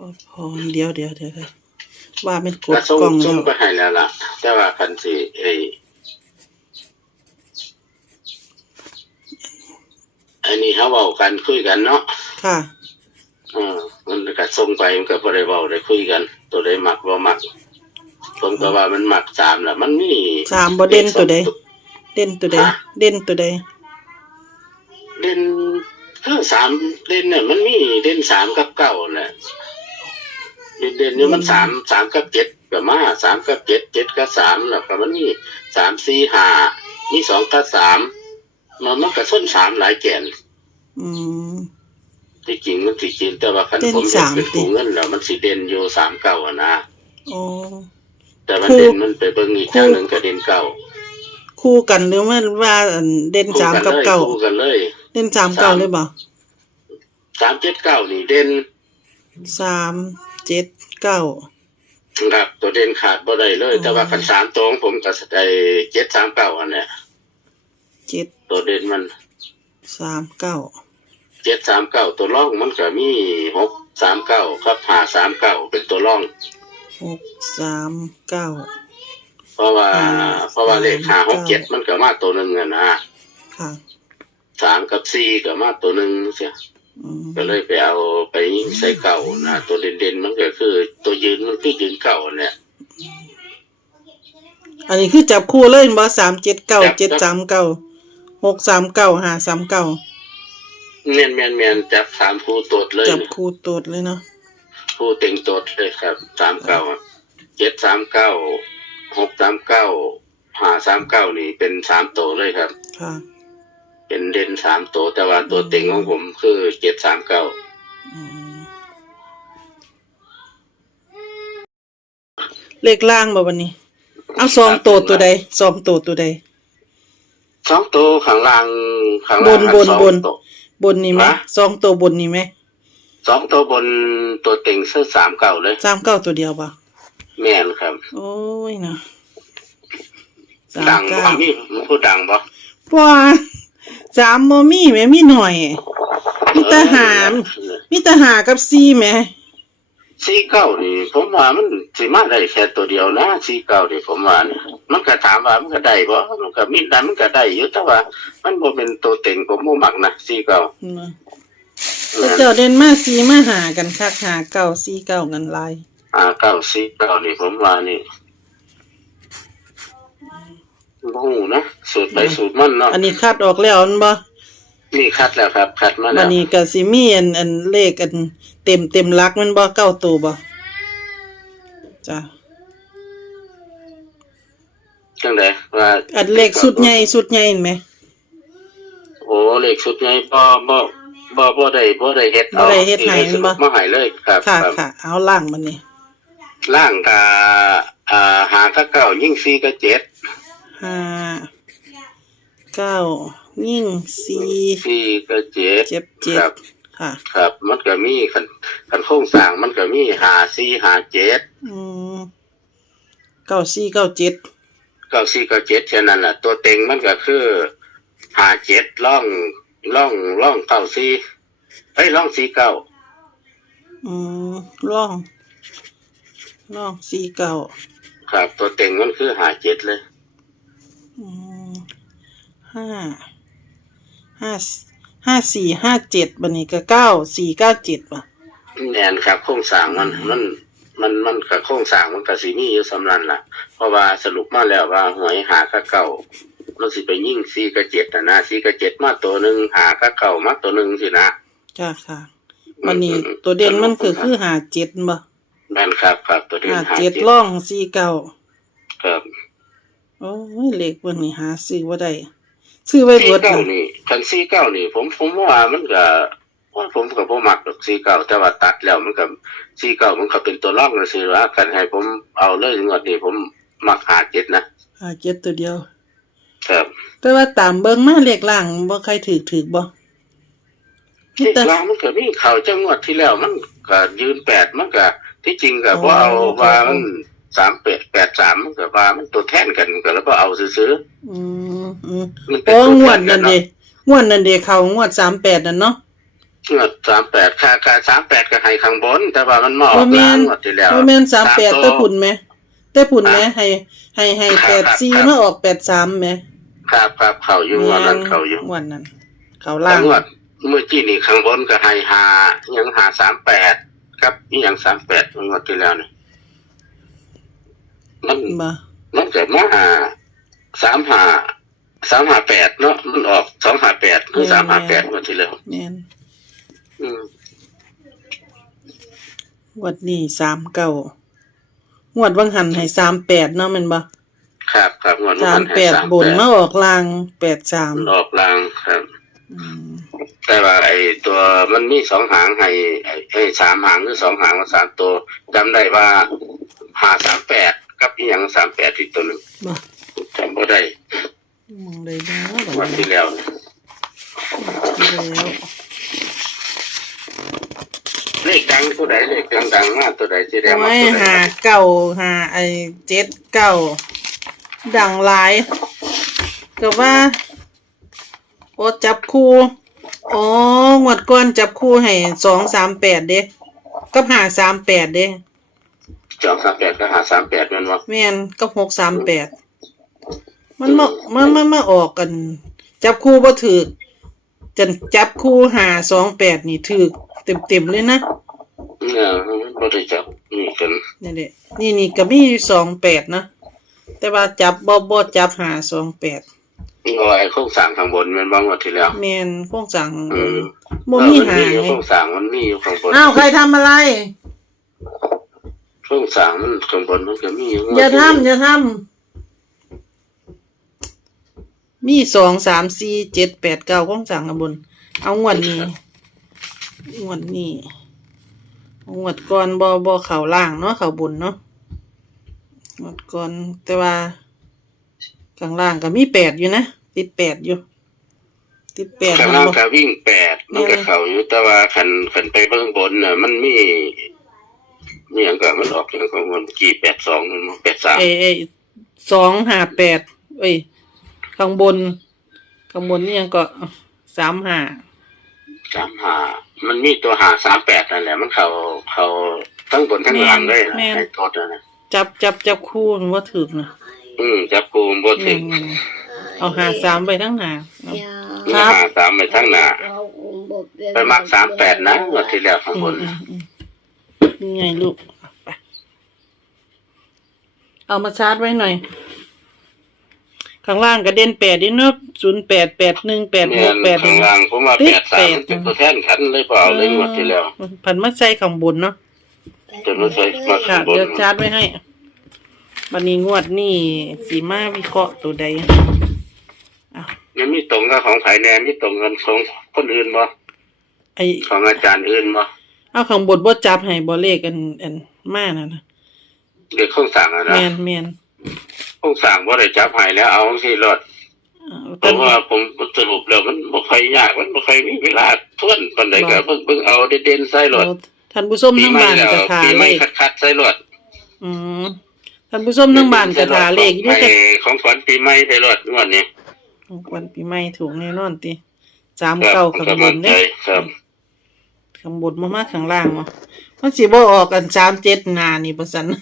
โอ้โหเดี๋ยวเดี๋ยวเดี๋ยวเดี๋ยวว่าเป็นกก็ดส่งกล้องส่แล้งวไปให้แล้วล่ะ แต่ว่าคันสิไอ้อันนี้เขาเว้ากันคุยกันเนาะค่ะเออมันก็ส่งไปมันก็บ่ได้เว้าได้คุยกัน ตัวใดมักบ่มักผมก็ว่ามันมักสามล่ะมันมีสามบ่เด่นตัวใดเด่นตัวใดฮะเด่นตัวใดเด่นคือสามเด่นเนี่ยมันมีเด่นสามกับเก้าแหละ เด่นเด่นเนี่ยมันสามสามกับเจ็ดก็มาสามกับเจ็ดเจ็ดกับสามแล้วก็มันมีสามสี่ห้ามีสองกับสามมันมันก็ส้นสามหลายแก่นอืมที่จริงมันสิจริงแต่ว่าคันเด่นผมเห็นสามเป็นติผู้เงินแล้วมันสิเด่นอยู่สามเก้าอะนะโอ้แต่มันครูเด่นมันไปเบิ่งอีกทางหนึ่งก็เด่นเก้าคู่กันหรือว่าว่าอันเด่นสามกับเก้าคู่กันเลย เด่นสามเก้าเลยบ่สามเจ็ดเก้านี่เด่นสาม เจ็ดเก้าครับ ตัวเด่นขาดบ่ได้เลย แต่ว่าคันสามตรงผมก็ได้เจ็ดสามเก้าอันเนี้ยเจ็ดตัวเด่นมันสามเก้าเจ็ดสามเก้าตัวร่องมันก็มีหกสามเก้าครับหาสามเก้าเป็นตัวร่องหกสามเก้าเพราะว่าอืมเพราะว่าเลขหาหกเก้าเจ็ดมันก็มาตัวหนึ่งอะนะค่ะสามกับสี่ก็มาตัวหนึ่งเสียอืม ก็เลยไปเอาไปยิงใส่เก่านะตัวเด่นๆมันก็คือ ตัวยืนมันคือยืนเก่าเนี่ยอันนี้คือจับคู่เลยบ่สามเจ็ดเก้าจับเจ็ดสามเก้าหกสามเก้าห้าสามเก้าแม่นแม่นแม่นจับสามคู่ตดเลยจับนะคู่ตัวเลยเนาะคู่เต็งตดเลยครับสามเก้าเจ็ดสามเก้าหกสามเก้าหาสามเก้านี่เป็นสามตัวเลยครับค่ะ เป็นเด่นสามตัวแต่ว่าตัวเต็งของผมคือเจ็ดสามเก้าอืมเลขล่างบ่วันนี้ เอาสองตัวตัวใดสองตัวตัวใดสองตัวข้างล่างข้างล่างบนบนสองบนตัว บนนี่ไหมฮะ สองตัวบนนี่ไหมสองตัวบนตัวเต็งซื้อสามเก้าเลย สามเก้าตัวเดียวป่ะแม่นครับโอ้ยนะสาดัมงเก้าบ่มีมันพูดดังบ่ป้า สามโมมี่แหม่มีหน่อย มีแตาหามมีแตาหากับซีแหม่สี่เก้านี่ผมว่ามันสิมาได้แค่ตัวเดียวนะสี่เก้านี่ผมว่าเนี่ยมันก็ถามว่ามันก็ได้บ่มันก็มีได้มันก็ได้อยู่แต่ว่า มันบ่เป็นตัวเต็งผมบ่มักนะสี่เก้าแล้วเจ้าเด่นมาซีมาหากันคักหาเก้าซีเก้ากันหลาย อ่าเก้าสี่เก้านี่ผมว่านี่ บ่ฮู้นะสูตรไปสูตรมันเนาะอันนี้คัดออกแล้วอันบ่นี่คัดแล้วครับคัดมาบัแล้นวนี้ก็สิมีอันอันเลขอันเต็มเต็มหลักมันบ่เก้าตัวบ่จ้ะจังไดว่าอันเลขสุดใหญ่สุดใหญ่เห็นไหมโอ้เลขสุดใหญ่บ่บ่บ่บ่ได้บ่ได้เฮ็ดบ่ได้เฮ็ดให้ที่มันบ่มาให้เลยครับค่ะครับค่ะเอาล่างมันนี่ล่างกาอ่าหากับเก้ายิ่งสี่กับเจ็ด ห้าเก้ายิ่งสี่สี่กับเจ็ดเจ็ดเจ็ดครับค่ะ ครับมันก็มีคันคันโครงสร้างมันก็มีหาสี่หาเจ็ดอืมเก้าสี่เก้าเจ็ดเก้าสี่เก้าเจ็ดแค่นั้นแหละตัวเต็งมันก็คือหาเจ็ดล่องล่องล่องเก้าสี่เอ้ยล่องสี่เก้าอืมล่องล่องสี่เก้าครับตัวเต็งมันคือหาเจ็ดเลยอืม ห้าห้าห้าสี่ห้าเจ็ดบันนี้ก็เก้าสี่เก้าเจ็ดป่ะแน่นครับโครงสร้างมันมันมันมันกับโครงสร้างมันก็สิมีอยู่สำนันล่ะ เพราะว่าสรุปมาแล้วว่าหวยหากับเก่ามันสิไปยิ่งสี่กับเจ็ดนะนะสี่กับเจ็ดมาตัวหนึ่งหากับเก่ามาตัวหนึ่งสินะจ้าค่ะบันนี้ตัวเด่นมันคือคือหาเจ็ดบ่แม่นครับครับตัวเดียวหาหาเจ็เจ็ดดล่องสี่เก้าครับ โอ้ยเลขวันนี้หาซื้อว่าได้ซื้อไว้สี่เบิดเก้าเลยนี่คันสี่เก้านี่ ผมผมว่ามันก็ว่าผมกับผมมักดอกสี่เก้าแต่ว่าตัดแล้วมันก็สี่เก้ามันก็เป็นตัวล่องเลยสิว่าคันให้ผมเอาเลยงวดนี้ผมมักหาเจ็ดนะหาเจ็ดตัวเดียว ครับ แต่ว่าตามเบิ่งมาเลขล่างบ่ใครถือถือบ่มีที่แต่ล่างมันก็มีเข่าจังหวัดที่แล้วมันก็ยืนแปดมันก็ที่จริงก็อ๋อว่าเอาว่าครับมัน สามแปดแปดสามมันก็ว่ามันตัวแทนกันก็แล้วก็เอาซื้ออืมอืมๆมันเป็นโอ้ตัวงแทวดนกันั่นนเด้เนาะงวดนั่นเด้เขางวด38นั่นเนาะงวดสามแปดค่าค่าสามแปดก็ให้ข้างบน แต่ว่ามันมาอบ่อกแม่ล่างนงวดที่แล้วบ่แม่น38ตัแต่วพุ่นไหมแต่พุ่นไหมอะให้ให้ให้ครับครับ84มาออก83แหมครับครับเข้าอยู่งวดนั้นเข้าอยู่งวดนั้น เขาแต่ล่างงวดเมื่อกี้นี่ข้างบนก็ให้หาอยังหาสามแปดครับนี่ยังสามแปดงวดที่แล้วนี่ มันบ่มันเกิดมาหาสามหาสามหาแปดเนาะมันออกสองหาแปดคือสามหาแปดงวดที่แล้วแม่นอืมงวดนี้39งวดวังหันให้38เนาะแม่นบ่ครับครับงวดนี้มันให้38บนมาออกล่างมัน83ออกลางครับ อืมแต่ว่าไอ้ตัวมันมีสองหางให้ไอ้ไอ้สามหางหรือสองหางมาสามตัวจำได้ว่าหาสามแปด กับอีหยังสามแปดอีกตัวหนึ่งบ่จำบ่ได้มองได้แล้วบัดวันนี้ที่แล้วแล้วเลขดังตัวใดเลขดังดังๆมากตัวใดที่ได้มาไว้ตัวใดหาเก่าหาไอ้เจ็ดเก่าดังหลายก็ว่าโอ้จับคู่อ๋องวดก่อนจับคู่ให้สองสามแปดเด้กับหาสามแปดเด้ สองสามแปดก็หาสามแปดแมันวะแม่นกับหกสามแปดมันมามันมันมาออกกัน จับคู่บ่ถือจนจับคู่หาสองแปดนี่ถือเต็มเต็มๆเลยนะเนี่ยบ่ได้จับนี่กันนี่แหละนี่นี่ก็มีสองแปดนะแต่ว่าจับบ่บ่จับหาสองแปดเอาไอ้โครงสร้างข้างบนแมันบ้างวันที่แล้วแมนโครงสั่งอืมบ่มีหาเออมันอยู่ไงโครงสร้างมันมีอยู่ข้างบนอ้าวใครทำอะไร โครงสร้างมันข้างบนมันก็มีอยู่อย่าทำอย่าทำมีสองสามสี่เจ็ดแปดเก้าโครงสั่งข้างบน เอางวดนี้งวดนี้เอางวดก่อนบ่บ่เข่าล่างเนาะเข่าบนเนาะงวดก่อนแต่ว่าข้างล่างก็มีแปดอยู่นะติดแปดอยู่ ติดแปดข้างมันล่างบ่ก็วิ่งแปดมันก็เข้าอยู่แต่ว่าขันขันไปเบื้องบนน่ะ มันมี มีอย่างก็มันออกอย่างของมันกี่แปดสองแปดสามเอเอสองห้าแปดเอ้ยข้างบน ข้างบนนี่ยังก็สามห้าสามหามันมีตัวหาสามแปดนั่นแหละ มันเข้าเข้าทั้งบนทั้งล่างเลยนะไอ้โทษนะจับจับจับคู่มันว่าถึกนะอืมจับกูมบ่ถึงอืมเอาหาสามไปทั้งหนาเอามีหาสามไปทั้งหน้าไปมักสามแปดนะงวันที่แล้วข้างอืบมน อืมอืมนี่ไงลูกไปเอามาชาร์จไว้หน่อย ข้างล่างกระเด็นแปดดิเนอะศูนย์แปดแปดหนึ่งแปดหเนี่ยกแปดข้างล่างผมว่าติแปดดสามมันแปดเป็นตัวแทนขันเลยเปล่าเลยงวดที่แล้วผันมาใส่ข้างบนเนาะจนมันใส่มาค่ะข้างบนเดี๋ยวชาร์จไว้ให้วันนี้งวดนี่สีมาวิเคราะห์ตัวใดมันมีตรงกับของไผ่แนนมีตรงกันของคนอื่นบ่ไอของอาจารย์อื่นบ่ เอาข้างบนบ่จับให้บ่เลขอันอันมานั่นนะเด็กข้องสั่งอะแมนะนแมนข้องสั่งบ่ได้จับให้แล้วเอาสิรถเอาเพแต่ราะว่าผมสรุปแล้วมันบ่ค่อยยากมันบ่ค่อยมีเวลาทวนปานใดก็เบิ่งเบิ่งเอาเด่นๆใส่รถเอาท่านผู้ชมปีทั้งใหม่บ้านแล้วกระทาปีใหเลม่ขคัดๆใส่รถอืมท่านผู้ชมทั้งบ้านกระทาเลขอยู่ไอ้แต่ของขวัญปีใหม่ใส่รถงวดนี้วันปีใหม่ถูกแน่นอนติสามครับเก้าผมข้างก็บมั่นนใจเด้ครับ ข้างบนมามาข้างล่างมามันสิบ่ออกกันสามเจ็ดหนานี่ประสัน37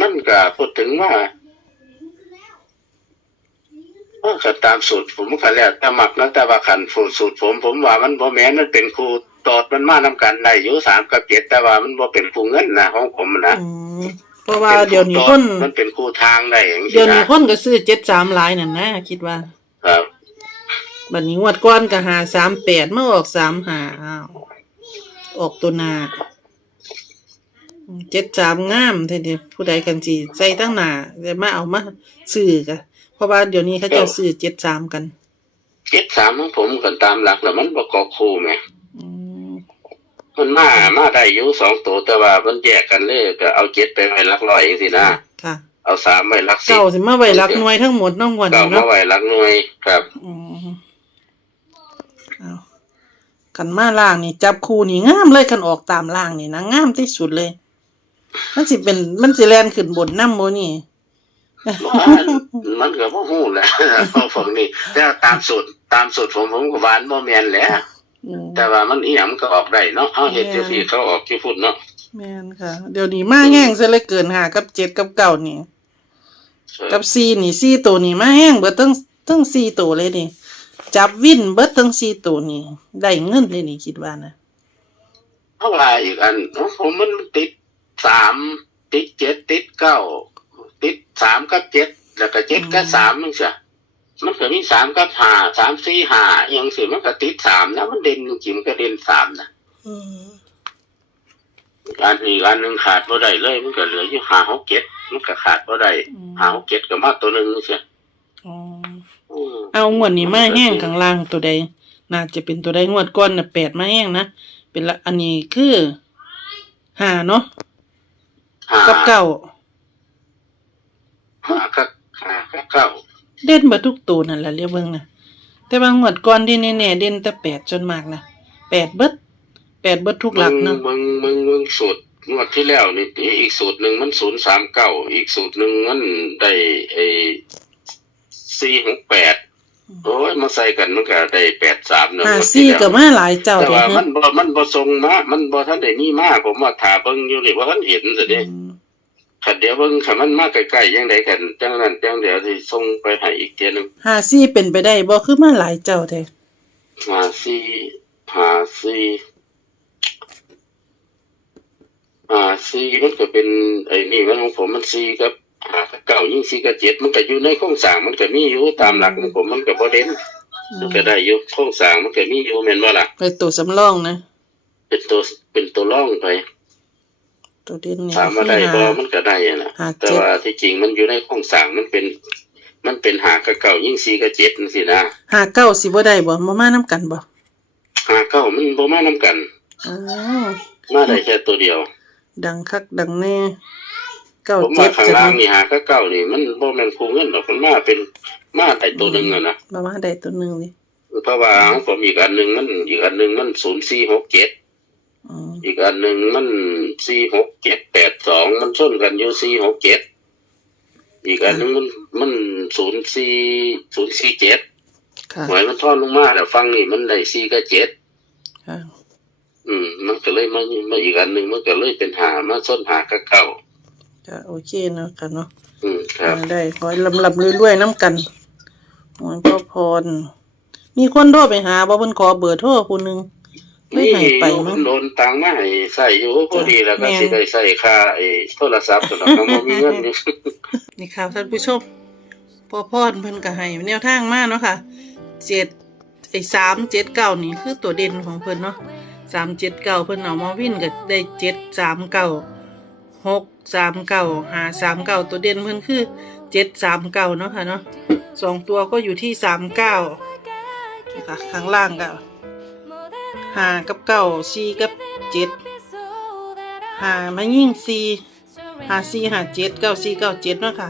มันก็พูดถึงว่าว่าก็ตามสูตรผมก็แล้วแต่มักนะแต่ว่าคันสูตรผม ผมว่ามันบ่แม่นมันเป็นครูตอดมันมานํกันได้อยู่3กับ7แต่ว่ามันบ่เป็นครูเงินนะของผมนะอืมเพราะว่าเดี๋ยวนี้คน มันเป็นครูทางได้อย่างเดี๋ยวนี้นะคนก็ซื้อเจ็ดสามหลายนั่นนะคิดว่า ครับ บัดนี้งวดก้อนก็หาสามแปดมาออกสามหาอ้าวออกตัวหนาเจ็ดสามงามทีเดียวผู้ใดกันจีใส่ตั้งหนาแต่มาเอามาซื้อกะเพราะว่าเดี๋ยวนี้เขาเจะซื้อเจ็ดสามกัน73ของผมกันตามหลักแล้วมันบ่กอครูแหมอืมมันมามาได้อยู่สองตัวแต่ว่ามันแยกกันเลยก็เอา7ไปไว้หลักร้อยจังซี่นะค่ะเอา3ไว้หลัก10เก้าสิมาไว้รักหน่วยทั้งหมดน้องวันเก้านี้มาเนาะไว้หลักหน่วยครับอืมเอา กันมาล่างนี่จับคู่นี่งามเลยคันออกตามล่างนี่นะงามที่สุดเลย มันสิเป็นมันสิแลนขึ้นบนน้ำโมนี่ มันก็บ่ฮู้แหละเอาผมนี่แต่ตามสูตรตามสูตรผมผมก็หวานบ่แม่นแหละอืมแต่ว่ามันอีหยังก็ออกได้เนาะเอาเฮ็ดจังซี่เขาออกที่พุ่นเนาะแม่นค่ะ เดี๋ยวนี้มาแห้งซะเหลยเกินหากับเจ็ดกับเก้านี่ กับซีนี่ซีตัวนี่มาแห้งเบิดทั้งทั้งซีตัวเลยนี่ จับวินเบิดทั้งซีตัวนี่ได้เงินเลยนี่คิดว่านะเพราะว่าอีกอันของผมมันติดสามติดเจ็ดติดเก้าติดสามกับเจ็ดแล้วก็เจ็ดกับสามนึงเสียมันก็มีสามกับห้าสามสี่ห้าอหยังสิมันก็ติดสามนะมันเด่นจริงๆมันก็เด่นสามนะอันอีกอันหนึ่งขาดบ่ได้เลย มันก็เหลืออยู่ห้าหกเจ็ดมันก็ขาดบ่ได้ห้าหกเจ็ดก็มาตัวหนึ่งเสียอ๋ออืม เอางวดนี้มาแห้งข้างล่างตัวใด น่าจะเป็นตัวใดงวดก่อนน่ะแปดมาแห้งนะ เป็นละอันนี้คือห้าเนาะห้ากับเก้าห้ากับห้ากับเก้าเด่นเบิดทุกตัวนั่นแหละเรียกเบิ่งนะแต่บางงวดก่อนที่แน่ๆเด่นแต่แปดจนมากนะแปดเบิดแปดเบิดทุกหลักเนาะมึงมึงมึงสูตรงวดที่แล้วนี่อีกสูตรหนึ่งมันศูนย์สามเก้าอีกสูตรหนึ่งมันได้ไอ้ สี่หกแปดโอ้ยมาใส่กันมันก็ได้แปดสามเนอะห้างวดที่ซี่แล้วก็มาหลายเจ้าแต่เด้ว่านะมันบ่มันบ่ทรงมามันบ่ทันได้มีมาผมว่าถาเบิ่งอยู่นี่ว่ามันเห็นซะเด้อืมคันเดี๋ยวเบิ่งคันมันมาใกล้ๆจังไดกันจังนั้นจังเดี๋ยวสิส่งไปให้อีกเที่ยหนึงห้าซี่เป็นไปได้บ่คือมาหลายเจ้าแท้ห้าสี่ห้าสี่ห้าสี่มันก็เป็นไอ้นี่มันของผมมันสี่กับห้ากับ เก้ายิ่งสี่กับเจ็ดมันก็อยู่ในโครงสร้างมันก็มีอยู่ตามหลักของผมมันก็บ่เด่นมันก็ได้อยู่โครงสร้างมันก็มีอยู่แม่นบ่ล่ะไปตัวสำรองนะ เป็นตัวเป็นตัวร่องไปตัวเด่นนี่ถามว่าได้บ่มันก็ได้อะนะห้าแต่เจ็ดว่าที่จริงมันอยู่ในโครงสร้างมันเป็น มันเป็นหากับเก่ายิ่งสี่กับเจ็ดจังซี่นะห้าเก้าสิบ่ได้บ่มามานํกันบ่หาเก้ามันบ่มานํกันอ๋อมาได้แค่ตัวเดียว ดังคักดังแน่ เก้าผมเจ็มาดข้างจะล่างมานี่หากับเก้านี่มันบ่แม่นคูเงินหรอกมันมาเป็นมาได้ตัวหนึงอะนะมามาได้ตัวหนึงนี่เพราะว่าของผมอีกอันหนึงมันอีกอันหนึงมัน0467อืมอีกอันหนึงมัน46782มันชนกันอยู่467อีกอันหนึงมันมัน04 047ค่ะหวยมันทอดลงมาแต่ฟังนี่มันได้สี่กับเจ็ด ค่ะอืมมันก็เลยมามาอีกอันหนึ่งมันก็เลยเป็นหามาส้นหากับเก้า ค่ะโอเคเนาะค่ะเนาะอืมครับได้ขอให้ลำลำรวยๆน้ำกันหวยพ่อพร มีคนโทรไปหาบ่เพิ่นขอเบอร์โทรผู้หนึงไม่นี่ให้ไปมั้ง โดนตังค์มาให้ใส่อยู่พอดีแล้วก็แม่น สิได้ใส่ค่าไอ้โทรศัพท์สำหรับน้องบ่มีเงินนี่นี่ค่ะท่านผู้ชมพ่อพรเพิ่นก็ให้แนวทางมาเนาะค่ะเจ็ดไอ้สามเจ็ดเก้านี่คือตัวเด่นของเพิ่นเนาะสามเจ็ดเก้าเพิ่นเอามาวิ่นก็ได้เจ็ดสามเก้าหก สามเก้าหาสามเก้าตัวเด่นเพิ่นคือเจ็ดสามเก้าเนาะค่ะเนาะสองตัวก็อยู่ที่สามเก้าค่ะข้างล่างก็หากับเก้าสี่กับเจ็ดหามายิ่งสี่หาสี่หาเจ็ดเก้าสี่เก้าเจ็ดเนาะค่ะ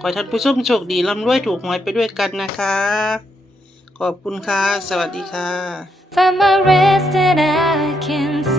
ขอท่านผู้ชมโชคดีร่ำรวยถูกหวยไปด้วยกันนะคะ ขอบคุณค่ะ สวัสดีค่ะ Find my rest